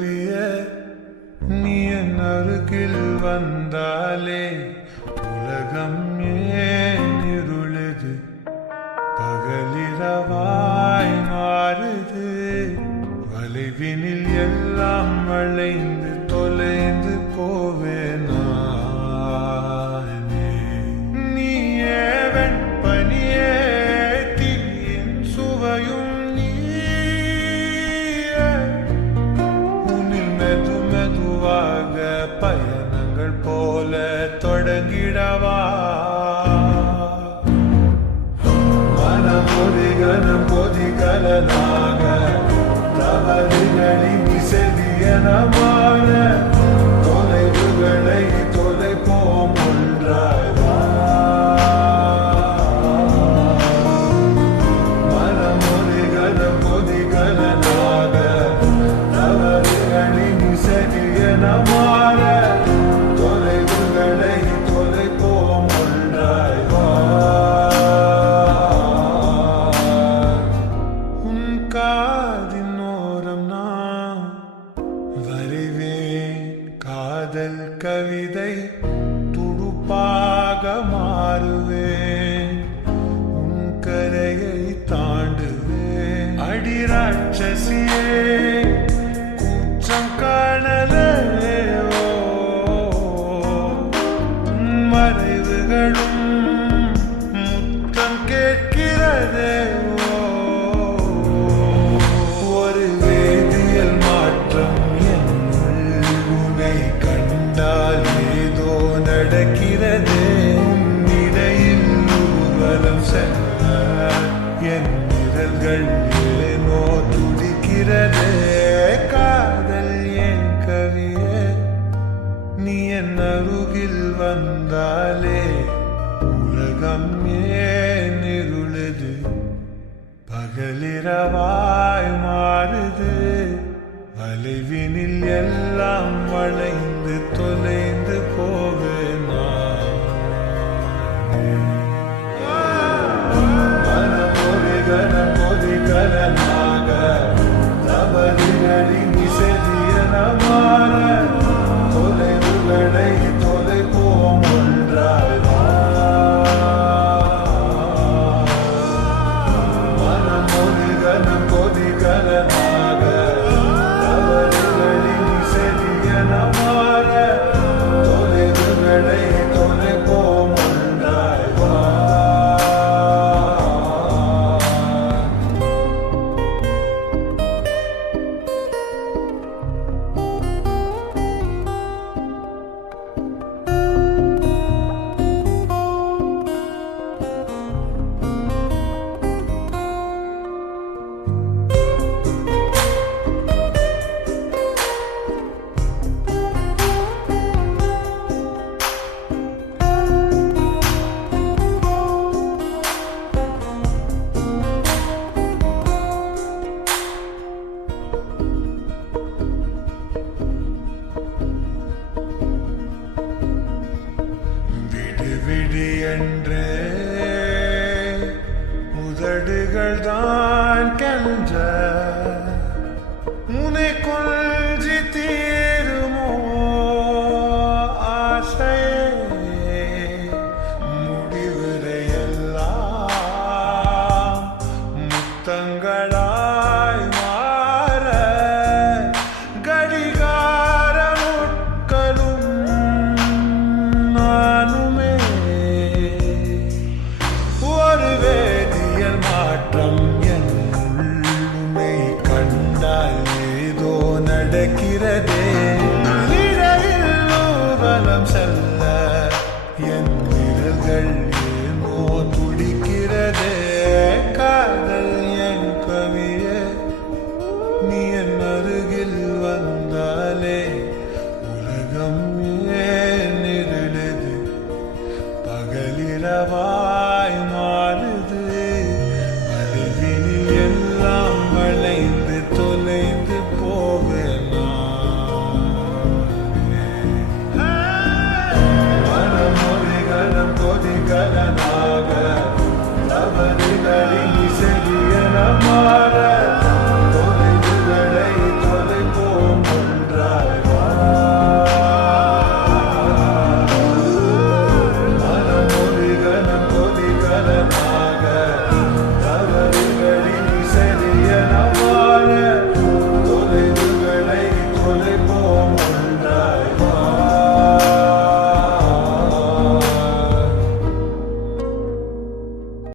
கவிய நீ என் அருகில் வந்தாலே உலகம் ஏன் இருளுது பகலிரவாய் மாறுது வளைவினில் எல்லாம் வளைந்து தொலைந்து போவேனா நீயே வெண்பனியே தீயின் சுவையும் நீயே உன்னில் மெதுவாக பயணங்கள் போல தொடங்கிடவா மனம் ஒரு கணம் பொதிகலனாக தவறுகளின் செவியனமான தொலைவுகளை தொலைப்போம் ஒன்றாய்வா மனம் ஒரு கணம் பொதிகலனாக தவறுகளின் செவியனமான தொலைவுகளை தொலைப்போம் ஒன்றாய்வா உன் காதின் ஓரம் நான் வரைவேன் காதல் கவிதை துடுப்பாக மாறுவேன் உன் கரையை தாண்டுவேன் அடி ராட்சசியே கூச்சம் காணலே உன் மறைவுகளும் முத்தம் கேட்கிறதே ஒரு வேதியியல் மாற்றம் என்னுள் உன்னை கண்டால் ஏதோ நடக்கிறதே இடையில் ஊர்வலம் செல்ல என் நிழல்கள் ஏனோ துடிக்கிறதே காதல் ஏன் கவியே நீ என் அருகில் வந்தாலே உலகம் ஏன் இருளுது பகலிரவாய் மாறுது வளைவினில் எல்லாம் வளைந்து தொலைந்து போவேனா பொதிகலனாக தவறுகளின் செவியனமான தொலைவுகளை தொலைப்போம் ஒன்றாய்வா மனம் ஒரு கணம் பொதிகலனாக தவறுகளின் செவியனமான தொலைவுகளை தொலைப்போம் ஒன்றாய்வா விடி என்று உதடுகள் தான் கென்ற உன்னை கொஞ்சி தீருமோ ஆசையே முடிவுரை எல்லாம் முத்தங்களாய் மாற கடிகார முட்களும் நானுமே ஒரு வேதியியல் மாற்றம் என்னுள்ளே கண்டால் ஏதோ நடக்கிறதே இடையில் ஊர்வலம் செல்ல என் விரல்கள் ஏனோ துடிக்கிறதே காதல் என் கவியே நீ என் அருகில் வந்தாலே உலகம் ஏன் இருளுது பகலிரவா